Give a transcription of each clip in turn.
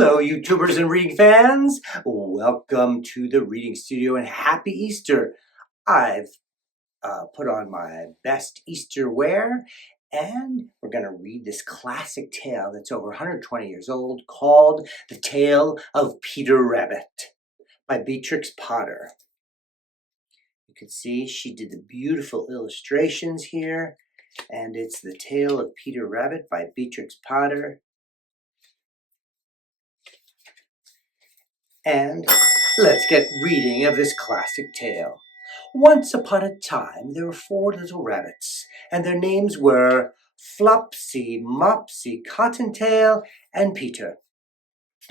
Hello, YouTubers and reading fans. Welcome to the Reading Studio and Happy Easter. I've put on my best Easter wear and we're going to read this classic tale that's over 120 years old called The Tale of Peter Rabbit by Beatrix Potter. You can see she did the beautiful illustrations here, and it's The Tale of Peter Rabbit by Beatrix Potter. And let's get reading of this classic tale. Once upon a time, there were 4 little rabbits, and their names were Flopsy, Mopsy, Cottontail, and Peter.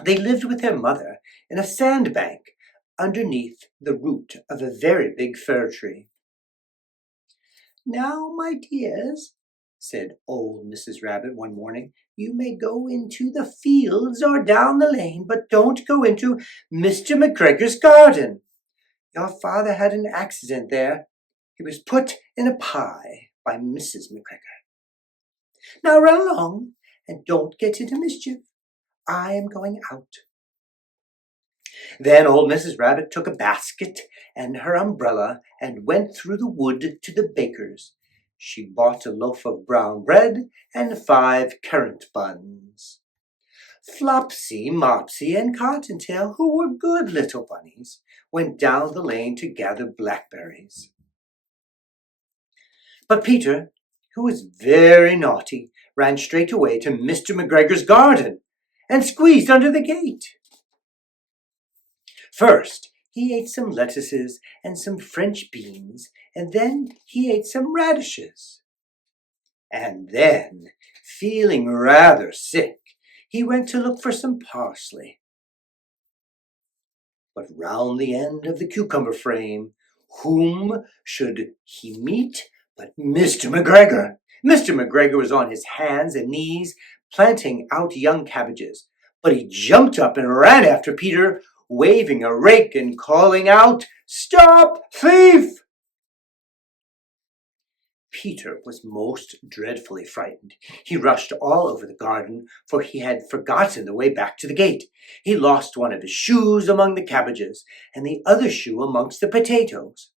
They lived with their mother in a sandbank underneath the root of a very big fir tree. "Now, my dears," said old Mrs. Rabbit one morning, "you may go into the fields or down the lane, but don't go into Mr. McGregor's garden. Your father had an accident there. He was put in a pie by Mrs. McGregor. Now run along and don't get into mischief. I am going out." Then old Mrs. Rabbit took a basket and her umbrella and went through the wood to the baker's. She bought a loaf of brown bread and 5 currant buns. Flopsy, Mopsy, and Cottontail, who were good little bunnies, went down the lane to gather blackberries. But Peter, who was very naughty, ran straight away to Mr. McGregor's garden and squeezed under the gate. First, he ate some lettuces and some French beans, and then he ate some radishes. And then, feeling rather sick, he went to look for some parsley. But round the end of the cucumber frame, whom should he meet but Mr. McGregor? Mr. McGregor was on his hands and knees planting out young cabbages, but he jumped up and ran after Peter, waving a rake and calling out, "Stop, thief!" Peter was most dreadfully frightened. He rushed all over the garden, for he had forgotten the way back to the gate. He lost one of his shoes among the cabbages, and the other shoe amongst the potatoes.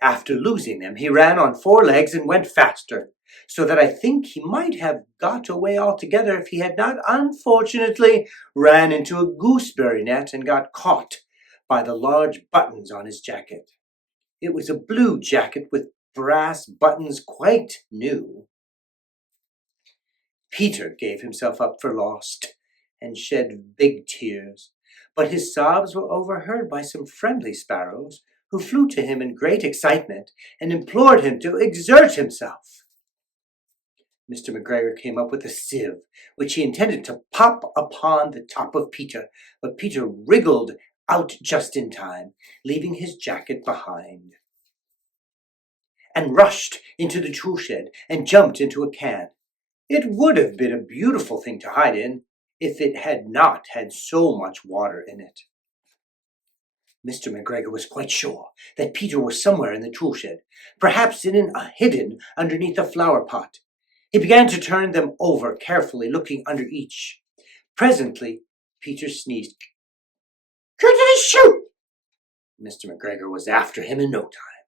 After losing them, he ran on 4 legs and went faster, so that I think he might have got away altogether if he had not unfortunately ran into a gooseberry net and got caught by the large buttons on his jacket. It was a blue jacket with brass buttons, quite new. Peter gave himself up for lost and shed big tears, but his sobs were overheard by some friendly sparrows, who flew to him in great excitement and implored him to exert himself. Mr. McGregor came up with a sieve, which he intended to pop upon the top of Peter, but Peter wriggled out just in time, leaving his jacket behind, and rushed into the tool shed and jumped into a can. It would have been a beautiful thing to hide in if it had not had so much water in it. Mr. McGregor was quite sure that Peter was somewhere in the tool shed, perhaps hidden underneath a flower pot. He began to turn them over carefully, looking under each. Presently, Peter sneezed. "Shoot!" Mr. McGregor was after him in no time,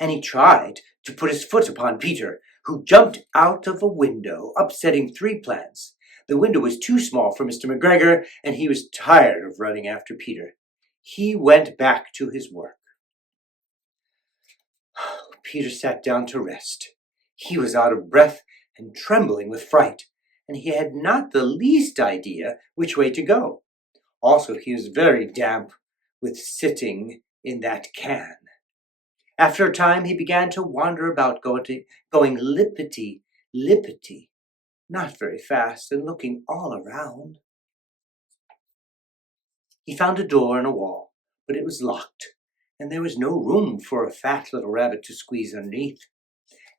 and he tried to put his foot upon Peter, who jumped out of a window, upsetting 3 plants. The window was too small for Mr. McGregor, and he was tired of running after Peter. He went back to his work. Peter sat down to rest. He was out of breath and trembling with fright, and he had not the least idea which way to go. Also, he was very damp with sitting in that can. After a time, he began to wander about, going lippity-lippity, not very fast, and looking all around. He found a door in a wall, but it was locked, and there was no room for a fat little rabbit to squeeze underneath.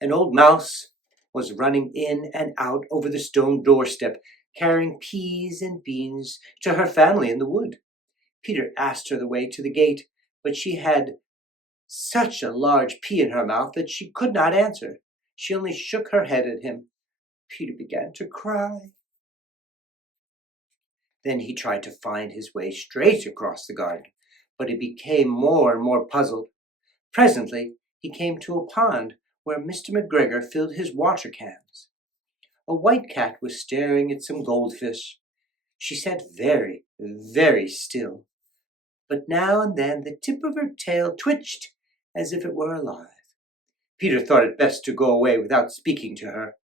An old mouse was running in and out over the stone doorstep, carrying peas and beans to her family in the wood. Peter asked her the way to the gate, but she had such a large pea in her mouth that she could not answer. She only shook her head at him. Peter began to cry. Then he tried to find his way straight across the garden, but he became more and more puzzled. Presently, he came to a pond where Mr. McGregor filled his water cans. A white cat was staring at some goldfish. She sat very, very still, but now and then the tip of her tail twitched as if it were alive. Peter thought it best to go away without speaking to her.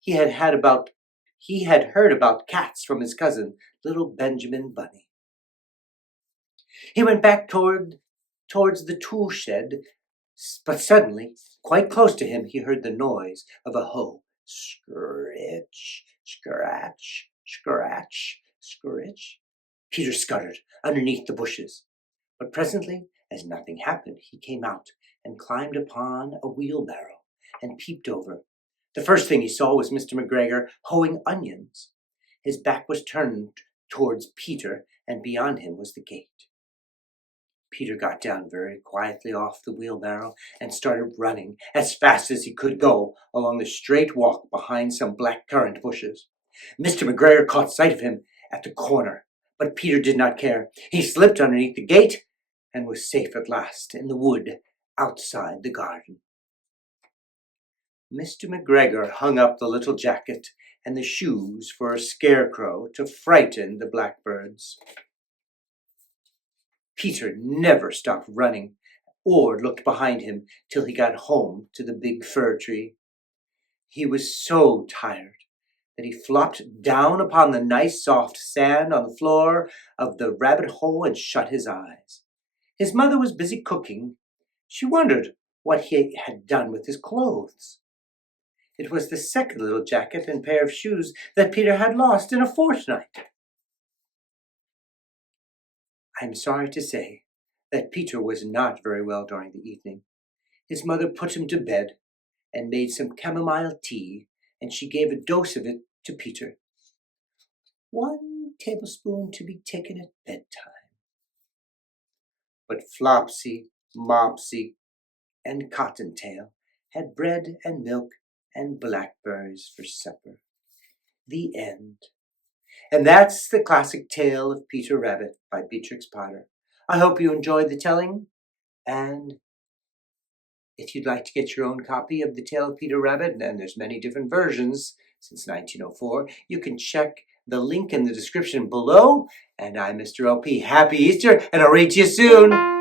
He had heard about cats from his cousin, little Benjamin Bunny. He went back towards the tool shed, but suddenly, quite close to him, he heard the noise of a hoe. Scritch, scratch, scratch, scritch. Peter scuttered underneath the bushes, but presently, as nothing happened, he came out and climbed upon a wheelbarrow and peeped over. The first thing he saw was Mr. McGregor hoeing onions. His back was turned towards Peter, and beyond him was the gate. Peter got down very quietly off the wheelbarrow and started running as fast as he could go along the straight walk behind some black currant bushes. Mr. McGregor caught sight of him at the corner, but Peter did not care. He slipped underneath the gate and was safe at last in the wood outside the garden. Mr. McGregor hung up the little jacket and the shoes for a scarecrow to frighten the blackbirds. Peter never stopped running or looked behind him till he got home to the big fir tree. He was so tired that he flopped down upon the nice soft sand on the floor of the rabbit hole and shut his eyes. His mother was busy cooking. She wondered what he had done with his clothes. It was the second little jacket and pair of shoes that Peter had lost in a fortnight. I am sorry to say that Peter was not very well during the evening. His mother put him to bed and made some chamomile tea, and she gave a dose of it to Peter. 1 tablespoon to be taken at bedtime. But Flopsy, Mopsy, and Cottontail had bread and milk and blackberries for supper. The end. And that's the classic tale of Peter Rabbit by Beatrix Potter. I hope you enjoyed the telling, and if you'd like to get your own copy of The Tale of Peter Rabbit, and there's many different versions since 1904, you can check the link in the description below. And I'm Mr. LP. Happy Easter, and I'll read to you soon.